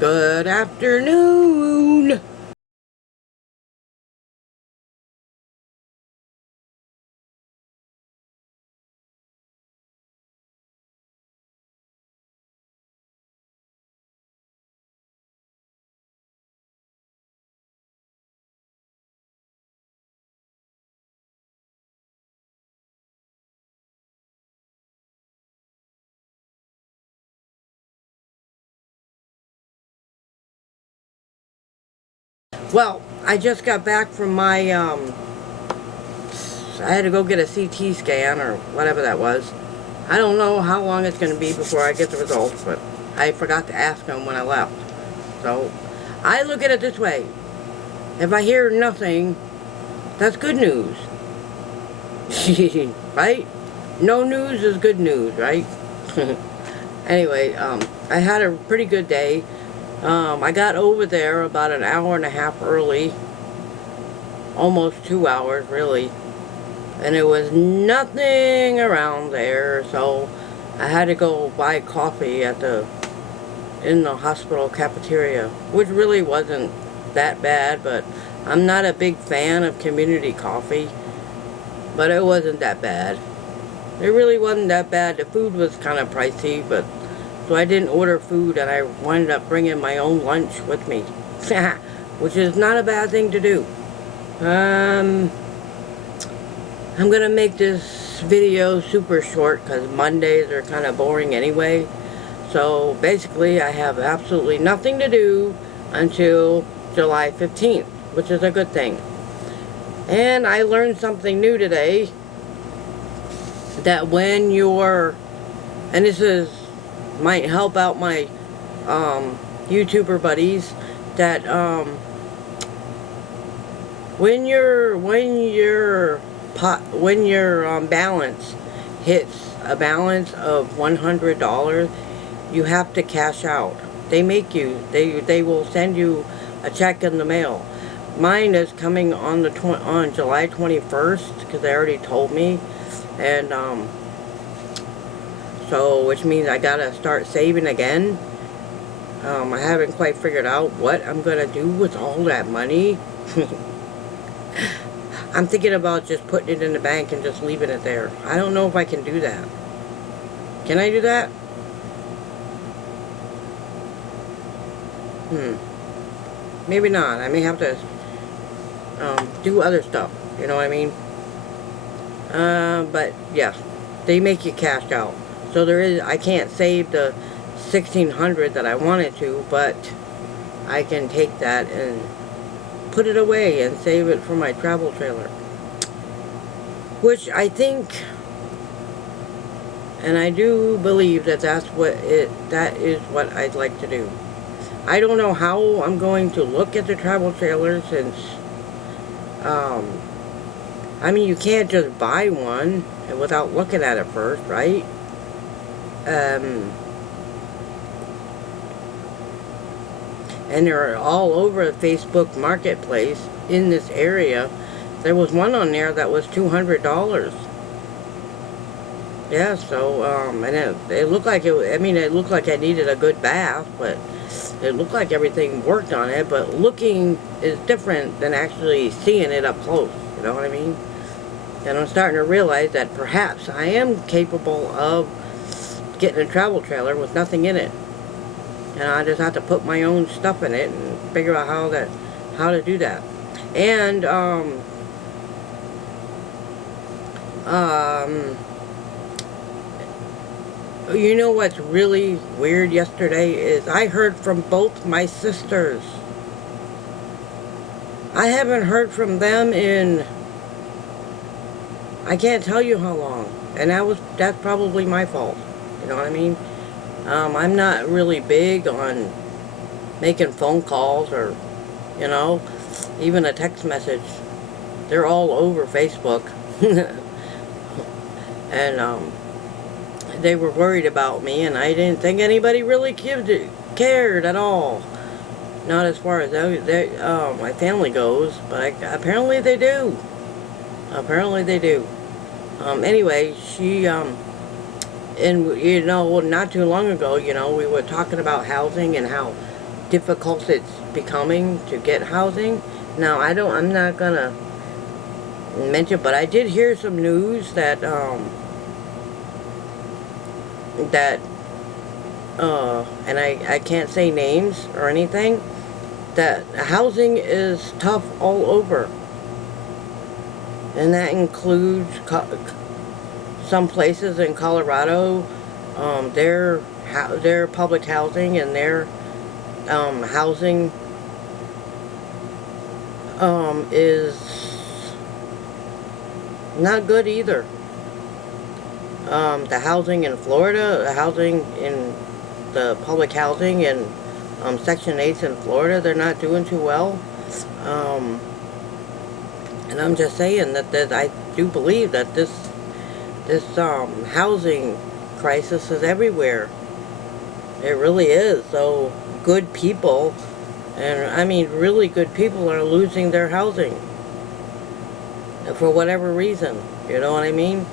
Good afternoon. Well, I just got back from my, I had to go get a CT scan or whatever that was. I don't know how long it's going to be before I get the results, but I forgot to ask them when I left. So, I look at it this way. If I hear nothing, that's good news. Right? No news is good news, right? Anyway, I had a pretty good day. I got over there about an hour and a half early. Almost 2 hours, really. And it was nothing around there, so I had to go buy coffee in the hospital cafeteria, which really wasn't that bad, but I'm not a big fan of community coffee, but it wasn't that bad. It really wasn't that bad. The food was kind of pricey, but so I didn't order food, and I wound up bringing my own lunch with me, which is not a bad thing to do. I'm going to make this video super short because Mondays are kind of boring anyway. So basically I have absolutely nothing to do until July 15th, which is a good thing. And I learned something new today, that when you're, and might help out my YouTuber buddies, that when your balance hits a balance of $100, you have to cash out. They will send you a check in the mail. Mine is coming on July 21st, because they already told me, and so which means I gotta start saving again. I haven't quite figured out what I'm gonna do with all that money. I'm thinking about just putting it in the bank and just leaving it there. I don't know if I can do that. Can I do that? Maybe not. I may have to do other stuff. You know what I mean? But yeah, they make you cash out. So I can't save the $1,600 that I wanted to, but I can take that and put it away and save it for my travel trailer, which I think, and I do believe that that is what I'd like to do. I don't know how I'm going to look at the travel trailer, since I mean, you can't just buy one without looking at it first, right? And they're all over the Facebook Marketplace in this area. There was one on there that was $200. Yeah, so, and it looked like it looked like I needed a good bath, but it looked like everything worked on it, but looking is different than actually seeing it up close, you know what I mean? And I'm starting to realize that perhaps I am capable of getting a travel trailer with nothing in it. And I just have to put my own stuff in it and figure out how to do that. And you know what's really weird yesterday is I heard from both my sisters. I haven't heard from them in, I can't tell you how long. And that's probably my fault. You know what I mean? I'm not really big on making phone calls or, you know, even a text message. They're all over Facebook. And they were worried about me, and I didn't think anybody really cared at all. Not as far as my family goes, but apparently they do. Apparently they do. Anyway, she, and you know, not too long ago, you know, we were talking about housing and how difficult it's becoming to get housing. Now, I'm not gonna mention, but I did hear some news that, and I can't say names or anything, that housing is tough all over. And that includes some places in Colorado, their public housing and their housing is not good either. The housing in Florida, the housing in the public housing in Section 8s in Florida, they're not doing too well. And I'm just saying that I do believe that this housing crisis is everywhere. It really is. So good people, and I mean really good people, are losing their housing for whatever reason. You know what I mean?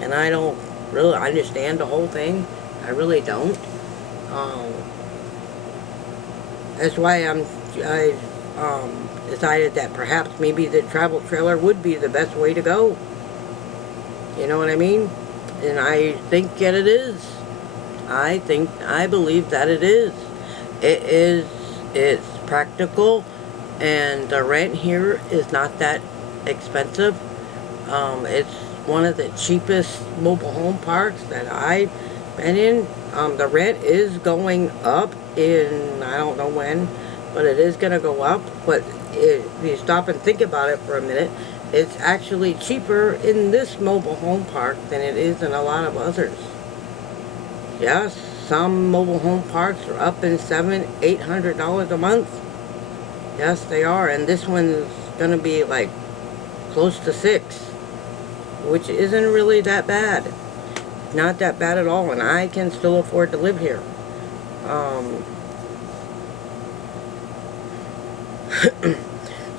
And I don't really understand the whole thing. I really don't. That's why I decided that perhaps maybe the travel trailer would be the best way to go. You know what I mean? And I think that it is. I believe that it is. It's practical, and the rent here is not that expensive. It's one of the cheapest mobile home parks that I've been in. The rent is going up in, I don't know when, but it is going to go up. But if you stop and think about it for a minute, it's actually cheaper in this mobile home park than it is in a lot of others. Yes, some mobile home parks are up in $700-800 a month. Yes, they are, and this one's going to be like close to $600, which isn't really that bad. Not that bad at all, and I can still afford to live here.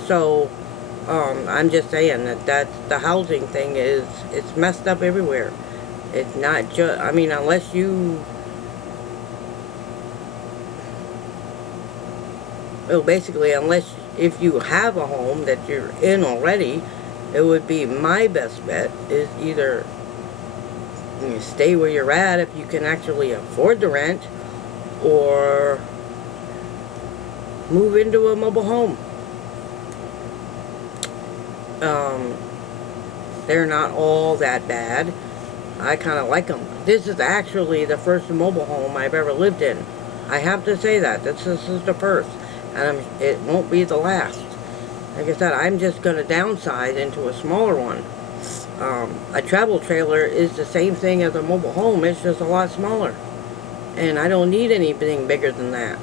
So, I'm just saying that the housing thing it's messed up everywhere. It's not just, I mean, unless you, well, basically, unless if you have a home that you're in already, it would be my best bet is either you stay where you're at if you can actually afford the rent, or move into a mobile home. They're not all that bad. I kind of like them. This is actually the first mobile home I've ever lived in. I have to say that. This is the first. And it won't be the last. Like I said, I'm just going to downsize into a smaller one. A travel trailer is the same thing as a mobile home. It's just a lot smaller. And I don't need anything bigger than that.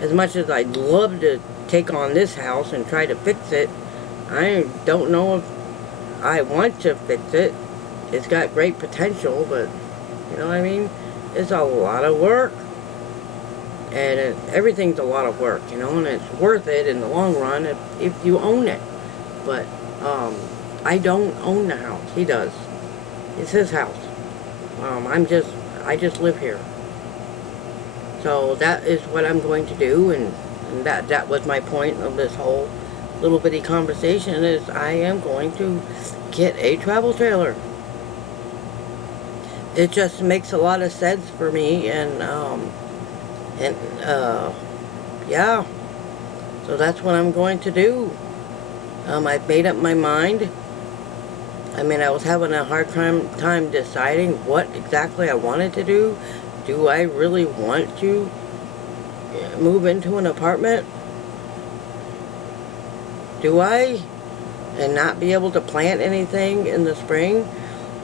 As much as I'd love to take on this house and try to fix it, I don't know if I want to fix it. It's got great potential, but you know what I mean? It's a lot of work. And everything's a lot of work, you know, and it's worth it in the long run if you own it. But I don't own the house. He does. It's his house. I just live here. So that is what I'm going to do, and that was my point of this whole little bitty conversation, is I am going to get a travel trailer. It just makes a lot of sense for me, and yeah, so that's what I'm going to do. I've made up my mind. I mean, I was having a hard time deciding what exactly I wanted to do. Do I really want to move into an apartment? Do I? And not be able to plant anything in the spring?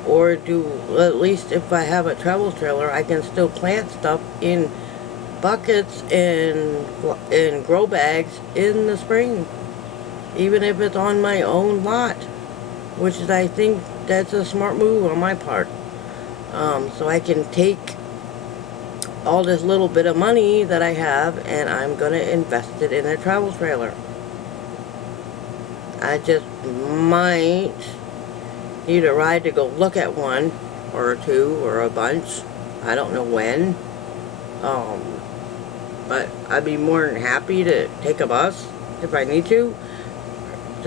Or do, at least if I have a travel trailer, I can still plant stuff in buckets and grow bags in the spring, even if it's on my own lot, which is, I think that's a smart move on my part. So I can take all this little bit of money that I have, and I'm going to invest it in a travel trailer. I just might need a ride to go look at one or two or a bunch. I don't know when. But I'd be more than happy to take a bus if I need to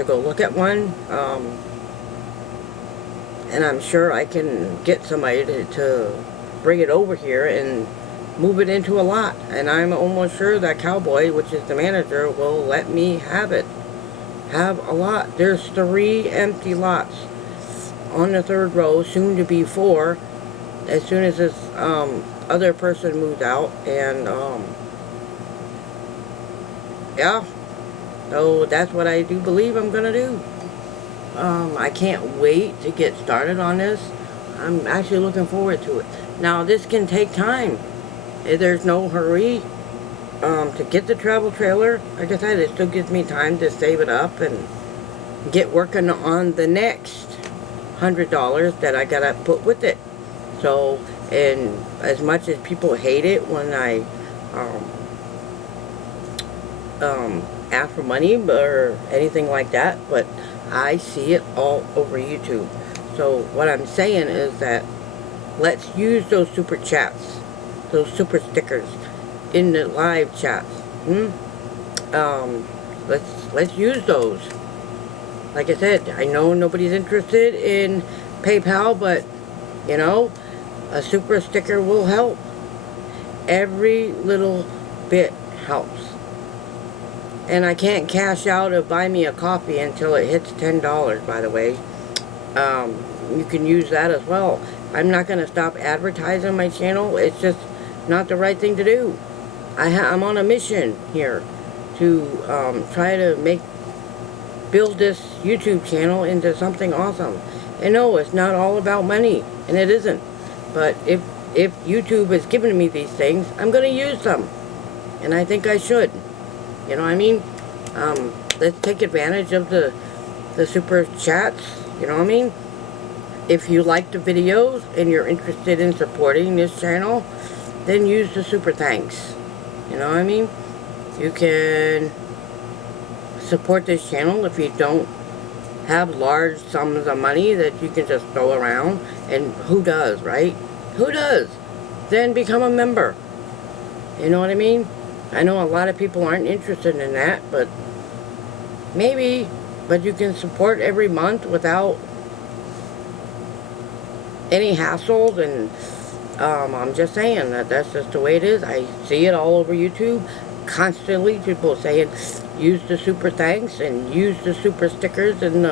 go look at one. And I'm sure I can get somebody to bring it over here and move it into a lot. And I'm almost sure that Cowboy, which is the manager, will let me have it. Have a lot. There's 3 empty lots on the 3rd row, soon to be 4, as soon as this other person moves out. And yeah, so that's what I do believe I'm gonna do. I can't wait to get started on this. I'm actually looking forward to it. Now, this can take time. There's no hurry to get the travel trailer. Like I said, it still gives me time to save it up and get working on the next $100 that I gotta put with it. So, and as much as people hate it when I ask for money or anything like that, but I see it all over YouTube. So what I'm saying is that let's use those super chats, those super stickers in the live chats. Let's use those. Like I said, I know nobody's interested in PayPal, but you know, a super sticker will help. Every little bit helps. And I can't cash out or buy me a coffee until it hits $10, by the way. You can use that as well. I'm not going to stop advertising my channel. It's just not the right thing to do. I'm on a mission here to try to build this YouTube channel into something awesome. And no, it's not all about money, and it isn't. But if YouTube is giving me these things, I'm going to use them. And I think I should. You know what I mean? Let's take advantage of the super chats. You know what I mean? If you like the videos and you're interested in supporting this channel, then use the super thanks. You know what I mean? You can support this channel if you don't have large sums of money that you can just throw around. And who does, right? Who does? Then become a member. You know what I mean? I know a lot of people aren't interested in that, but maybe. But you can support every month without any hassles, and I'm just saying that's just the way it is. I see it all over YouTube constantly. People saying use the super thanks and use the super stickers in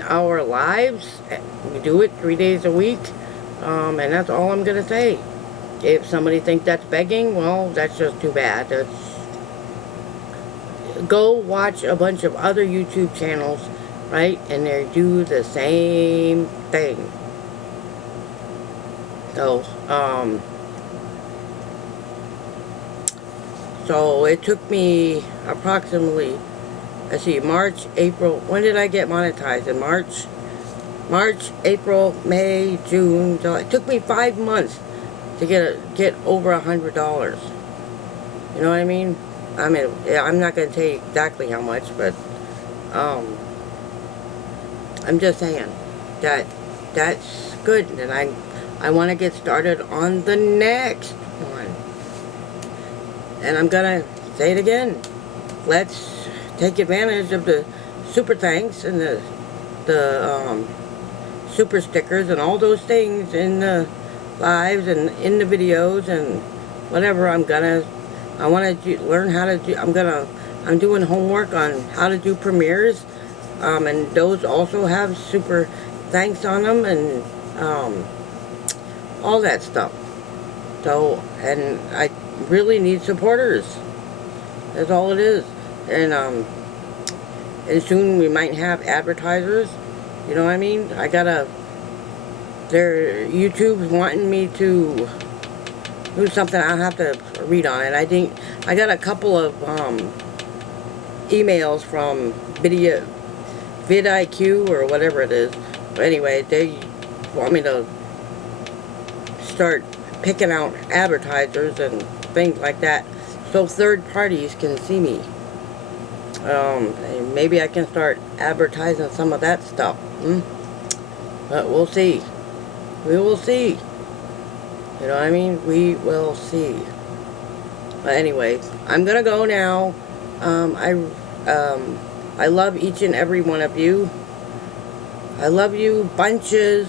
our lives. We do it 3 days a week, and that's all I'm gonna say. If somebody thinks that's begging, well, that's just too bad. Go watch a bunch of other YouTube channels, right? And they do the same thing. So, so it took me approximately, let's see, March, April. When did I get monetized? In March, April, May, June, July. It took me 5 months to get over $100. You know what I mean? I mean, yeah, I'm not going to tell you exactly how much, but I'm just saying that that's good, and I want to get started on the next one. And I'm going to say it again. Let's take advantage of the super thanks and the super stickers and all those things in the lives and in the videos and whatever. I want to learn how to do. I'm doing homework on how to do premieres, and those also have super thanks on them and all that stuff. So, and I really need supporters. That's all it is. And soon we might have advertisers. You know what I mean? YouTube's wanting me to do something. I'll have to read on it. I think I got a couple of emails from vidIQ or whatever it is. But anyway, they want me to start picking out advertisers and things like that, so third parties can see me. And maybe I can start advertising some of that stuff. But we'll see. We will see. You know what I mean? We will see. But anyway, I'm gonna go now. Um, I, I love each and every one of you. I love you bunches.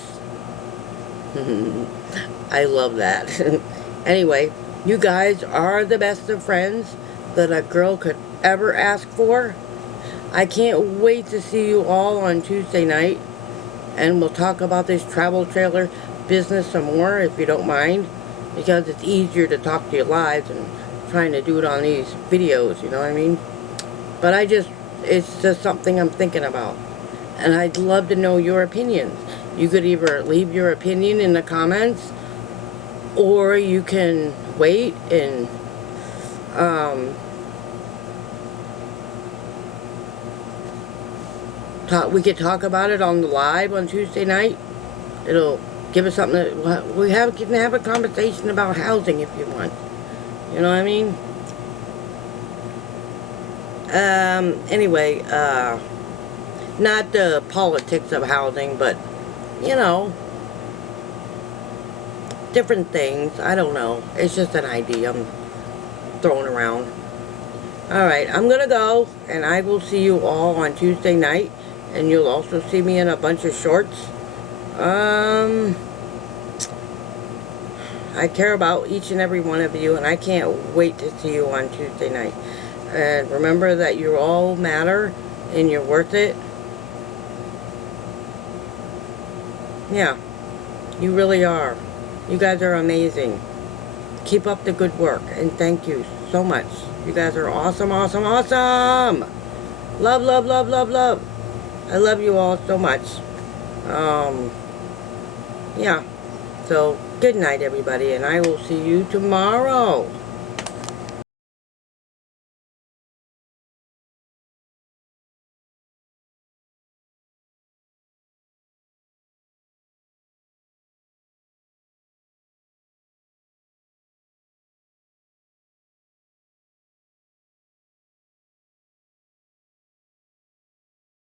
I love that. Anyway, you guys are the best of friends that a girl could ever ask for. I can't wait to see you all on Tuesday night. And we'll talk about this travel trailer business some more, if you don't mind. Because it's easier to talk to you live than trying to do it on these videos, you know what I mean? But it's just something I'm thinking about. And I'd love to know your opinions. You could either leave your opinion in the comments, or you can wait and we could talk about it on the live on Tuesday night. It'll give us something that can have a conversation about housing if you want. You know what I mean? Anyway, not the politics of housing, but, you know, different things. I don't know. It's just an idea I'm throwing around. Alright, I'm gonna go, and I will see you all on Tuesday night, and you'll also see me in a bunch of shorts. I care about each and every one of you, and I can't wait to see you on Tuesday night. And remember that you all matter, and you're worth it. Yeah, you really are. You guys are amazing. Keep up the good work, and thank you so much. You guys are awesome, awesome, awesome. Love, love, love, love, love. I love you all so much. Yeah. So, good night, everybody, and I will see you tomorrow.